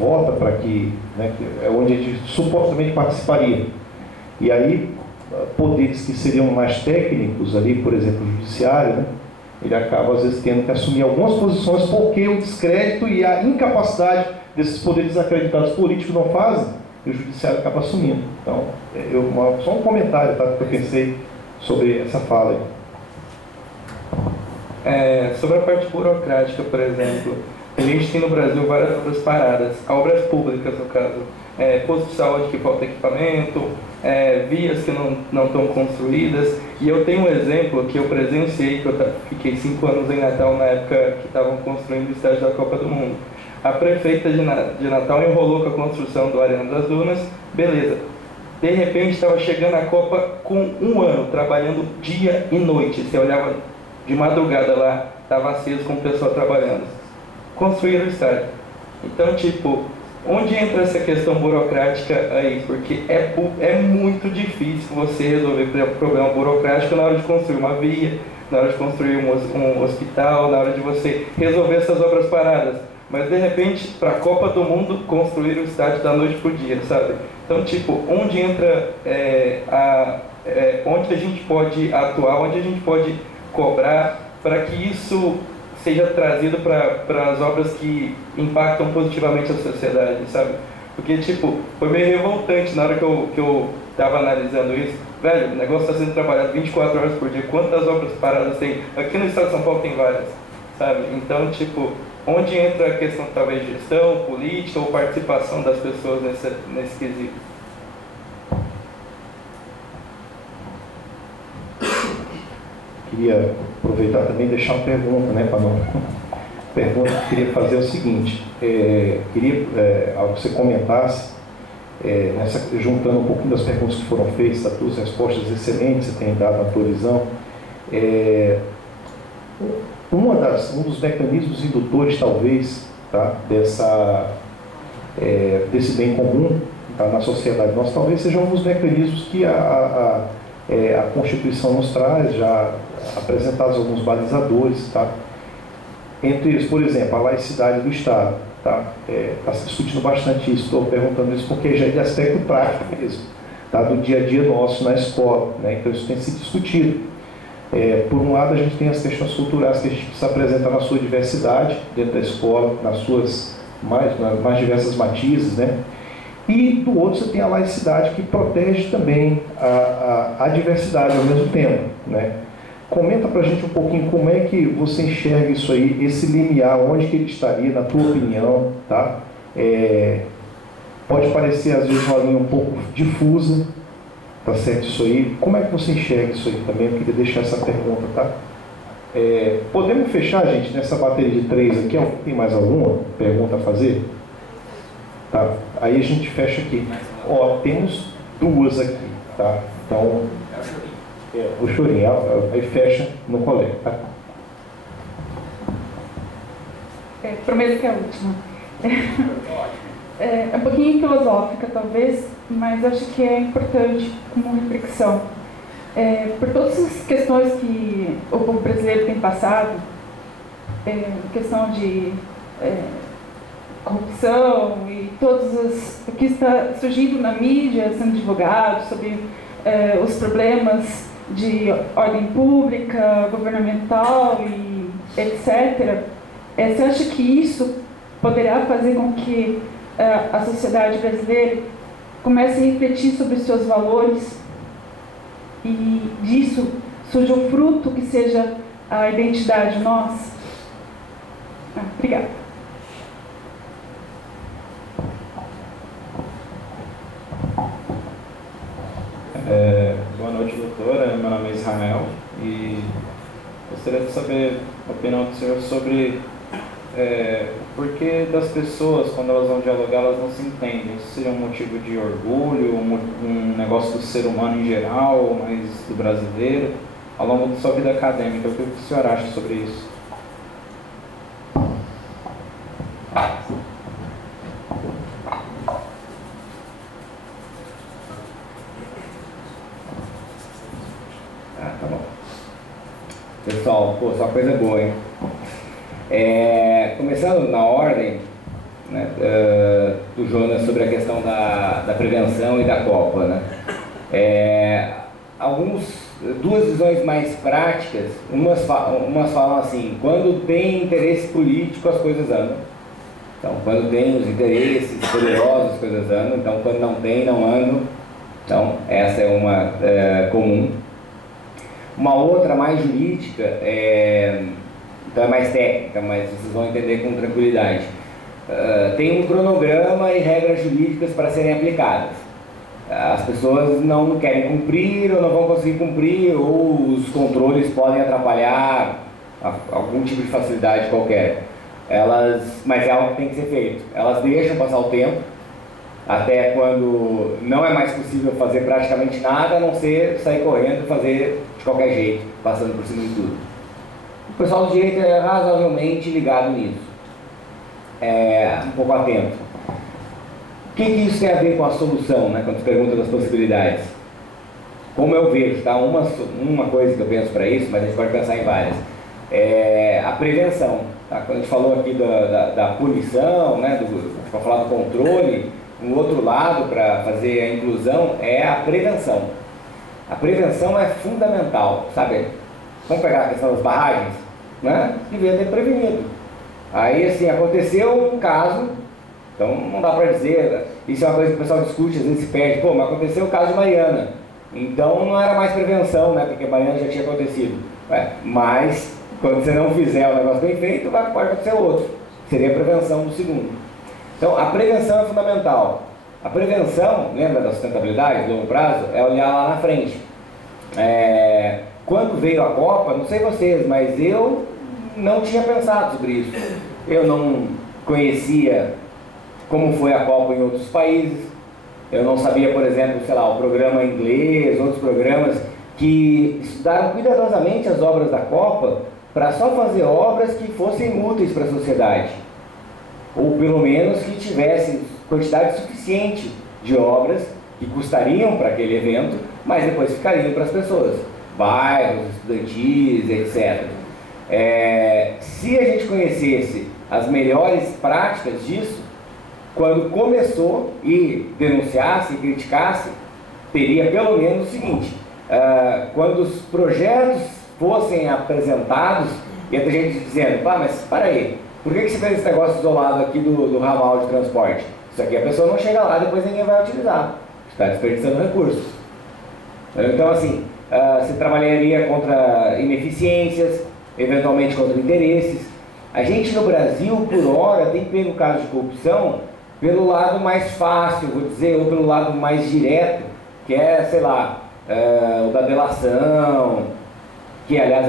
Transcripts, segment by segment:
vota para que, né, que é onde a gente supostamente participaria. E aí, poderes que seriam mais técnicos ali, por exemplo, o judiciário, né, ele acaba às vezes tendo que assumir algumas posições porque o descrédito e a incapacidade desses poderes acreditados políticos não fazem, e o judiciário acaba assumindo. Então, só um comentário, tá, que eu pensei sobre essa fala aí. Sobre a parte burocrática, por exemplo, a gente tem no Brasil várias obras paradas, obras públicas no caso, posto de saúde que falta equipamento, vias que não estão construídas, e eu tenho um exemplo que eu presenciei, que eu fiquei 5 anos em Natal na época que estavam construindo o estádio da Copa do Mundo. A prefeita de Natal enrolou com a construção do Arena das Dunas, beleza. De repente estava chegando a Copa com 1 ano, trabalhando dia e noite. Você olhava de madrugada lá, estava aceso com o pessoal trabalhando. Construíram o estádio. Então, tipo, onde entra essa questão burocrática aí? Porque é muito difícil você resolver problema burocrático na hora de construir uma via, na hora de construir um hospital, na hora de você resolver essas obras paradas. Mas, de repente, para a Copa do Mundo, construir o estádio da noite para o dia, sabe? Então, tipo, onde entra onde a gente pode atuar, onde a gente pode cobrar para que isso seja trazido para as obras que impactam positivamente a sociedade, sabe? Porque, tipo, foi meio revoltante na hora que eu estava analisando isso. Velho, o negócio está sendo trabalhado 24 horas por dia. Quantas obras paradas tem? Aqui no estado de São Paulo tem várias, sabe? Então, tipo, onde entra a questão, talvez, de gestão, política ou participação das pessoas nesse quesito? Queria aproveitar também e deixar uma pergunta, né, para não... Pergunta que eu queria fazer é o seguinte, queria que você comentasse, juntando um pouquinho das perguntas que foram feitas, tá, duas respostas excelentes, você tem dado na tua visão. Um dos mecanismos indutores, talvez, tá, desse bem comum, tá, na sociedade nossa, talvez seja um dos mecanismos que a Constituição nos traz, já apresentados alguns balizadores, tá? Entre eles, por exemplo, a laicidade do Estado, tá? Está se discutindo bastante isso, estou perguntando isso porque já é de aspecto prático mesmo, tá? Do dia a dia nosso na escola, né? Então isso tem sido discutido. Por um lado, a gente tem as questões culturais que a gente precisa apresentar na sua diversidade dentro da escola, nas suas mais diversas matizes, né? E do outro você tem a laicidade que protege também a diversidade ao mesmo tempo, né? Comenta pra gente um pouquinho como é que você enxerga isso aí, esse limiar, onde que ele estaria, na tua opinião, tá? Pode parecer às vezes uma linha um pouco difusa, tá certo isso aí? Como é que você enxerga isso aí também? Eu queria deixar essa pergunta, tá? Podemos fechar, gente, nessa bateria de 3 aqui? Tem mais alguma pergunta a fazer? Tá, aí a gente fecha aqui. Ó, temos 2 aqui, tá? Então, o chorinho, aí fecha no colégio, tá? Prometo que é a última. É um pouquinho filosófica, talvez, mas acho que é importante como reflexão. Por todas as questões que o povo brasileiro tem passado, questão de corrupção e o que está surgindo na mídia, sendo divulgado sobre os problemas de ordem pública, governamental e etc. Você acha que isso poderá fazer com que a sociedade brasileira comece a refletir sobre os seus valores e disso surja um fruto que seja a identidade nossa? Obrigada. Boa noite, doutora. Meu nome é Israel e gostaria de saber a opinião do senhor sobre o porquê das pessoas, quando elas vão dialogar, elas não se entendem. Isso seria um motivo de orgulho, um negócio do ser humano em geral, mas do brasileiro, ao longo da sua vida acadêmica. O que o senhor acha sobre isso? Tá bom. Pessoal, pô, só coisa boa, hein? Começando na ordem, né, do Jonas sobre a questão da prevenção e da Copa, né? Duas visões mais práticas, umas falam assim, quando tem interesse político as coisas andam. Então, quando tem os interesses poderosos as coisas andam, então quando não tem, não andam. Então, essa é uma comum. Uma outra mais jurídica, então é mais técnica, mas vocês vão entender com tranquilidade. Tem um cronograma e regras jurídicas para serem aplicadas. As pessoas não querem cumprir ou não vão conseguir cumprir, ou os controles podem atrapalhar algum tipo de facilidade qualquer. Mas é algo que tem que ser feito. Elas deixam passar o tempo, até quando não é mais possível fazer praticamente nada, a não ser sair correndo e fazer de qualquer jeito, passando por cima de tudo. O pessoal do direito é razoavelmente ligado nisso, um pouco atento. O que isso tem a ver com a solução, né, quando se pergunta das possibilidades? Como eu vejo, tá? Uma coisa que eu penso para isso, mas a gente pode pensar em várias, a prevenção. Tá? Quando a gente falou aqui da punição, né, para falar do controle, um outro lado para fazer a inclusão é a prevenção. A prevenção é fundamental, sabe? Vamos pegar a questão das barragens, né? Devia ter prevenido. Aí, assim, aconteceu um caso, então não dá para dizer, isso é uma coisa que o pessoal discute, às vezes se perde, mas aconteceu o caso de Mariana, então não era mais prevenção, né? Porque Mariana já tinha acontecido. Mas, quando você não fizer o negócio bem feito, pode acontecer outro. Seria a prevenção do segundo. Então, a prevenção é fundamental. A prevenção, lembra da sustentabilidade, do longo prazo, é olhar lá na frente. Quando veio a Copa, não sei vocês, mas eu não tinha pensado sobre isso. Eu não conhecia como foi a Copa em outros países. Eu não sabia, por exemplo, sei lá, o programa inglês, outros programas que estudaram cuidadosamente as obras da Copa para só fazer obras que fossem úteis para a sociedade. Ou pelo menos que tivessem quantidade suficiente de obras que custariam para aquele evento, mas depois ficariam para as pessoas, bairros, estudantis, etc. Se a gente conhecesse as melhores práticas disso, quando começou e denunciasse e criticasse, teria pelo menos o seguinte, quando os projetos fossem apresentados, ia ter gente dizendo, mas para aí, por que você fez esse negócio isolado aqui do ramal de transporte? Isso aqui a pessoa não chega lá, depois ninguém vai utilizar. Está desperdiçando recursos. Então, assim, você trabalharia contra ineficiências, eventualmente contra interesses. A gente no Brasil, por hora, tem pego casos de corrupção pelo lado mais fácil, vou dizer, ou pelo lado mais direto, que é, sei lá, o da delação, que aliás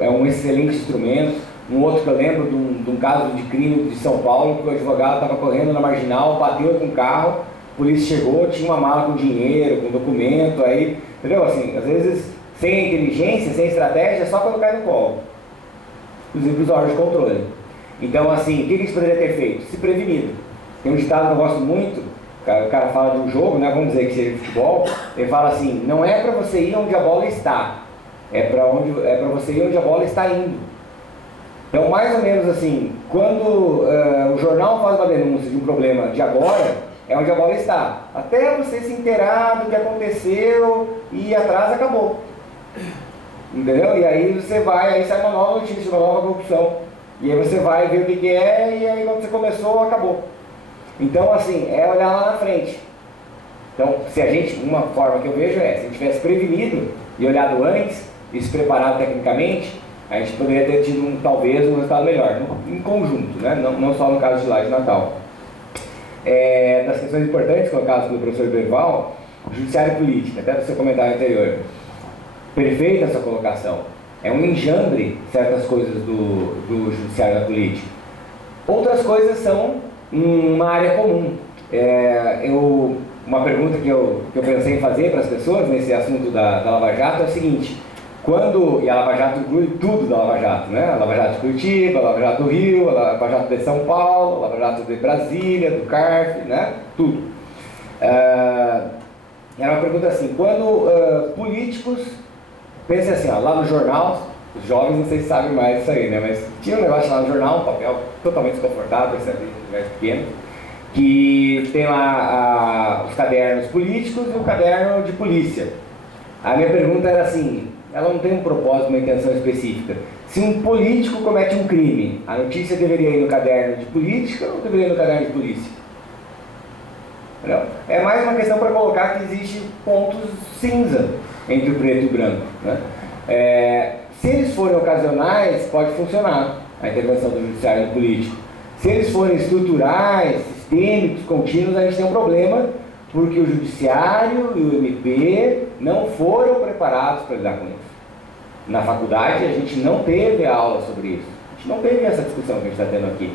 é um excelente instrumento. Um outro que eu lembro de um caso de crime de São Paulo, que o advogado estava correndo na marginal, bateu com o carro, a polícia chegou, tinha uma mala com dinheiro, com documento, aí, entendeu? Assim, às vezes, sem inteligência, sem estratégia, é só quando cai no colo. Inclusive os órgãos de controle. Então, assim, o que a gente poderia ter feito? Se prevenido. Tem um ditado que eu gosto muito, o cara fala de um jogo, né, vamos dizer que seja de futebol, ele fala assim, não é para você ir onde a bola está, é para você ir onde a bola está indo. Então, mais ou menos assim, quando o jornal faz uma denúncia de um problema de agora, é onde a bola está. Até você se inteirar do que aconteceu e ir atrás, acabou. Entendeu? E aí você vai, aí sai uma nova notícia, uma nova corrupção. E aí você vai ver o que é, e aí quando você começou, acabou. Então, assim, é olhar lá na frente. Então, se a gente, uma forma que eu vejo se a gente tivesse prevenido e olhado antes, e se preparado tecnicamente, a gente poderia ter tido talvez um resultado melhor, em conjunto, né? Não só no caso de lá de Natal. Das questões importantes colocadas pelo professor Berval, judiciário e política, até do seu comentário anterior. Perfeita essa colocação. É um enjambre certas coisas do judiciário e da política. Outras coisas são uma área comum. Uma pergunta que eu pensei em fazer para as pessoas nesse assunto da Lava Jato é o seguinte: e a Lava Jato inclui tudo da Lava Jato, né? A Lava Jato de Curitiba, a Lava Jato do Rio, a Lava Jato de São Paulo, a Lava Jato de Brasília, do CARF, né? Tudo. Era uma pergunta assim: quando políticos, pensem assim, lá no jornal, os jovens não sei se sabem mais disso aí, né? Mas tinha um negócio lá no jornal, um papel totalmente desconfortável, percebe, um lugar pequeno, que tem lá os cadernos políticos e o caderno de polícia. A minha pergunta era assim, ela não tem um propósito, uma intenção específica. Se um político comete um crime, a notícia deveria ir no caderno de política ou deveria ir no caderno de polícia? Não. É mais uma questão para colocar que existe pontos cinza entre o preto e o branco, né? Se eles forem ocasionais, pode funcionar a intervenção do judiciário no político. Se eles forem estruturais, sistêmicos, contínuos, a gente tem um problema, porque o judiciário e o MP não foram preparados para lidar com isso. Na faculdade a gente não teve aula sobre isso. A gente não teve essa discussão que a gente está tendo aqui,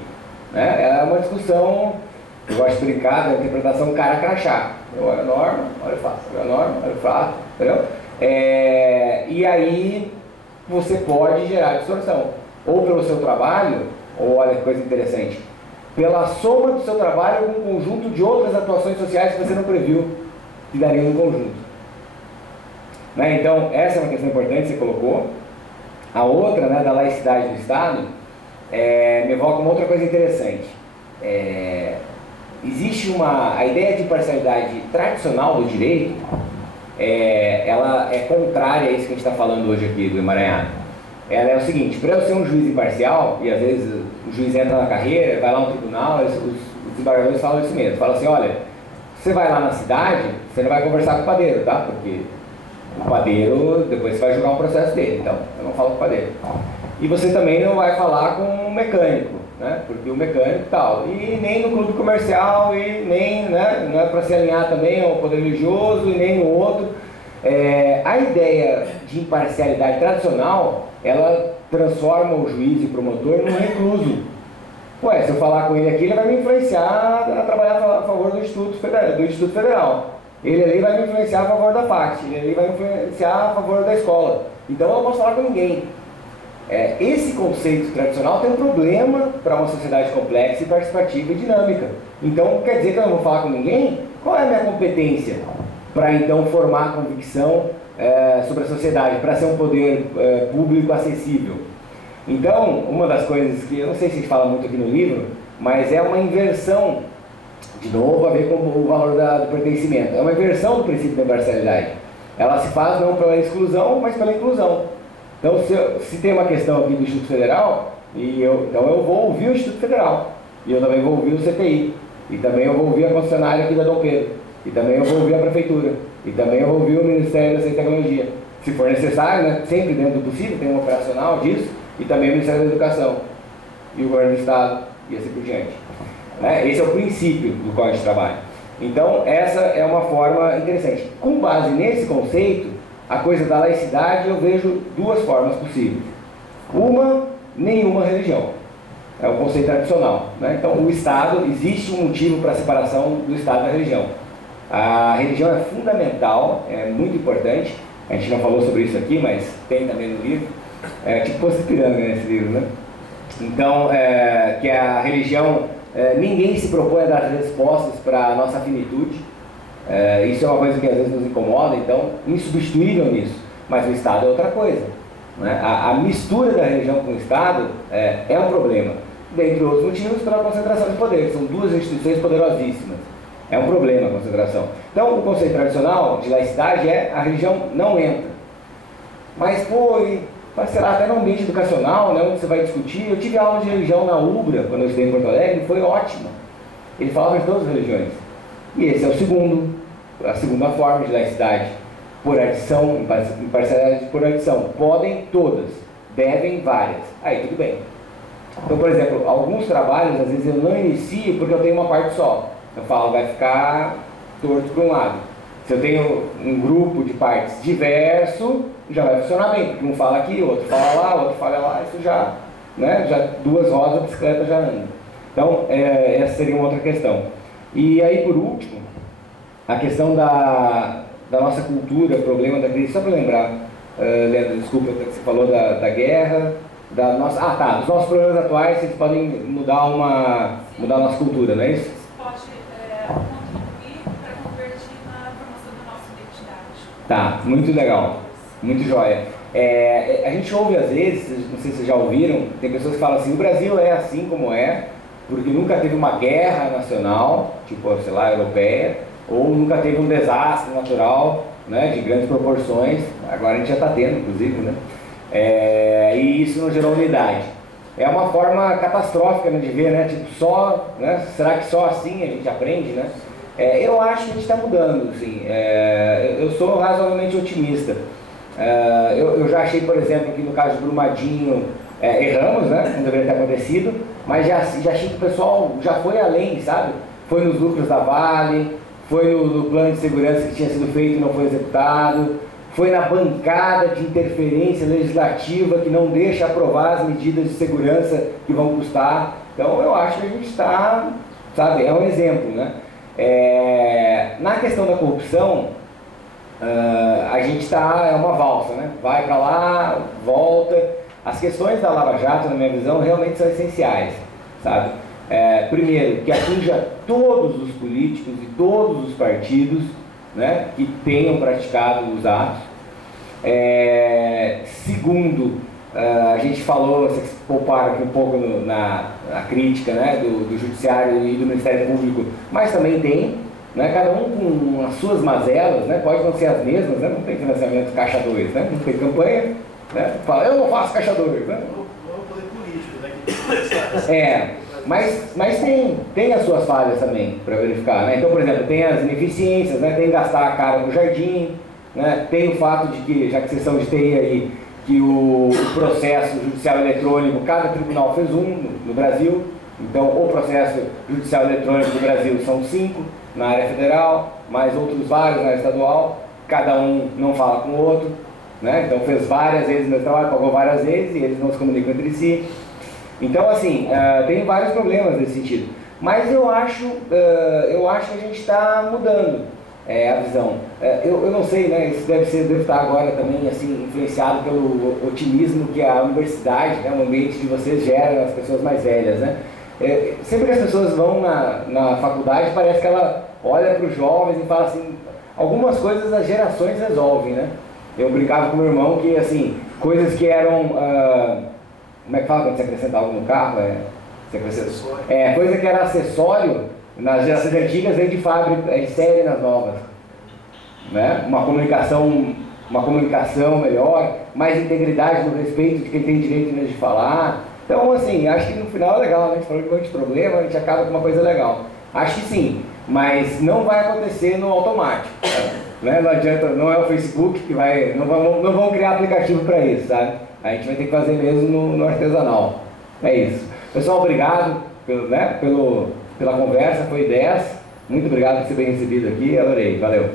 né? É uma discussão, eu gosto de brincar, da interpretação cara crachá. Eu olho a norma, olho o fato, olho a norma, olho o fato, entendeu? E aí você pode gerar distorção, ou pelo seu trabalho, ou olha que coisa interessante, pela soma do seu trabalho com um conjunto de outras atuações sociais que você não previu que dariam um conjunto. Né? Então, essa é uma questão importante que você colocou. A outra, né, da laicidade do Estado, me evoca uma outra coisa interessante. Existe a ideia de imparcialidade tradicional do direito, ela é contrária a isso que a gente está falando hoje aqui do emaranhado. Ela é o seguinte: para eu ser um juiz imparcial, e às vezes o juiz entra na carreira, vai lá no tribunal, os desembargadores falam isso mesmo, falam assim, olha, você vai lá na cidade, você não vai conversar com o padeiro, tá? Porque o padeiro, depois você vai julgar um processo dele, então eu não falo com o padeiro. E você também não vai falar com o mecânico, né? Porque o mecânico tal, e nem no clube comercial, e nem, né, não é para se alinhar também ao poder religioso, e nem no outro. A ideia de imparcialidade tradicional, ela transforma o juiz e o promotor num recluso. Ué, se eu falar com ele aqui, ele vai me influenciar a trabalhar a favor do Instituto Federal. Ele ali vai me influenciar a favor da FACT, ele ali vai me influenciar a favor da escola. Então eu não posso falar com ninguém. Esse conceito tradicional tem um problema para uma sociedade complexa e participativa e dinâmica. Então quer dizer que eu não vou falar com ninguém? Qual é a minha competência para então formar convicção sobre a sociedade, para ser um poder público acessível? Então, uma das coisas que eu não sei se a gente fala muito aqui no livro, mas é uma inversão, de novo, a ver com o valor do pertencimento. É uma inversão do princípio da imparcialidade. Ela se faz não pela exclusão, mas pela inclusão. Então, se tem uma questão aqui do Instituto Federal, então eu vou ouvir o Instituto Federal, e eu também vou ouvir o CTI, e também eu vou ouvir a concessionária aqui da Dom Pedro, e também eu vou ouvir a Prefeitura, e também eu vou ouvir o Ministério da Ciência e Tecnologia. Se for necessário, né, sempre dentro do possível, tem um operacional disso, e também o Ministério da Educação, e o Governo do Estado, e assim por diante. Esse é o princípio do Código de Trabalho. Então, essa é uma forma interessante. Com base nesse conceito, a coisa da laicidade, eu vejo duas formas possíveis. Uma, nenhuma religião. É o conceito tradicional, né? Então, o Estado, existe um motivo para a separação do Estado da religião. A religião é fundamental, é muito importante. A gente não falou sobre isso aqui, mas tem também no livro. Tipo poço de pirâmide nesse livro, né? Então, que a religião, ninguém se propõe a dar respostas para a nossa finitude. Isso é uma coisa que às vezes nos incomoda, então, insubstituível nisso. Mas o Estado é outra coisa, né? A mistura da religião com o Estado é um problema. Dentre outros motivos, pela concentração de poder, que são duas instituições poderosíssimas. É um problema a concentração. Então, o conceito tradicional de laicidade a religião não entra. Mas, sei lá, até no ambiente educacional, né, onde você vai discutir, eu tive aula de religião na UBRA, quando eu estudei em Porto Alegre, foi ótima. Ele falava de todas as religiões. E esse é a segunda forma de laicidade, por adição, imparcialidade por adição. Podem todas, devem várias. Aí tudo bem. Então, por exemplo, alguns trabalhos, às vezes eu não inicio porque eu tenho uma parte só. Eu falo, vai ficar torto para um lado. Se eu tenho um grupo de partes diverso, já vai funcionar bem, porque um fala aqui, o outro fala lá, o outro fala lá, isso já, né, já duas rodas, a bicicleta já anda. Então, essa seria uma outra questão. E aí, por último, a questão da nossa cultura, o problema da crise, só para lembrar, Leandro, desculpa, você falou da guerra, dos nossos problemas atuais, vocês podem mudar a nossa cultura, não é isso? Pode contribuir para convertir na formação da nossa identidade. Tá, muito legal, muito jóia. A gente ouve às vezes, não sei se vocês já ouviram, tem pessoas que falam assim, o Brasil é assim como é, porque nunca teve uma guerra nacional, tipo, sei lá, europeia, ou nunca teve um desastre natural, né, de grandes proporções. Agora a gente já está tendo, inclusive, né? E isso não gerou unidade. É uma forma catastrófica, né, de ver, né? Tipo, né? Será que só assim a gente aprende, né? Eu acho que a gente está mudando, assim. Eu sou razoavelmente otimista. Eu já achei, por exemplo, que no caso de Brumadinho, erramos, né? Não deveria ter acontecido, mas já achei que o pessoal já foi além, sabe? Foi nos lucros da Vale, foi no plano de segurança que tinha sido feito e não foi executado, foi na bancada de interferência legislativa que não deixa aprovar as medidas de segurança que vão custar. Então eu acho que a gente está, sabe, é um exemplo, né? Na questão da corrupção, a gente está, é uma valsa, né? Vai para lá, volta. As questões da Lava Jato, na minha visão, realmente são essenciais, sabe? Primeiro, que atinja todos os políticos e todos os partidos, né, que tenham praticado os atos. Segundo, a gente falou, vocês pouparam aqui um pouco na crítica, né, do Judiciário e do Ministério Público, mas também tem, né, cada um com as suas mazelas, né, pode não ser as mesmas, né, não tem financiamento caixa 2, né, não tem campanha, né, fala, eu não faço caixa 2, né? Não é o poder político, né? Mas tem as suas falhas também para verificar, né? Então, por exemplo, tem as ineficiências, né? Tem gastar a cara no jardim, né? Tem o fato de que, já que vocês são de TI aí, que o processo judicial eletrônico, cada tribunal fez um no Brasil, então o processo judicial eletrônico do Brasil são 5 na área federal, mais outros vários na área estadual, cada um não fala com o outro, né? Então fez várias vezes o meu trabalho, pagou várias vezes e eles não se comunicam entre si. Então, assim, tem vários problemas nesse sentido. Mas eu acho que a gente está mudando a visão. Eu não sei, né? Isso deve estar agora também assim, influenciado pelo otimismo que a universidade, né, o ambiente de vocês gera nas pessoas mais velhas, né? Sempre que as pessoas vão na faculdade, parece que ela olha para os jovens e fala assim, algumas coisas as gerações resolvem, né? Eu brincava com meu irmão que, assim, coisas que eram... como é que fala quando você acrescenta algo no carro? Coisa que era acessório nas gerações antigas vem de fábrica, de série nas novas, né? Uma comunicação melhor, mais integridade no respeito de quem tem direito mesmo de falar. Então, assim, acho que no final é legal, né? A gente falou de um monte de problema, a gente acaba com uma coisa legal. Acho que sim, mas não vai acontecer no automático, né? Não adianta, não é o Facebook que vai... Não vão criar aplicativo para isso, sabe? A gente vai ter que fazer mesmo no artesanal. É isso. Pessoal, obrigado pela conversa, foi 10. Muito obrigado por ser bem recebido aqui, adorei. Valeu.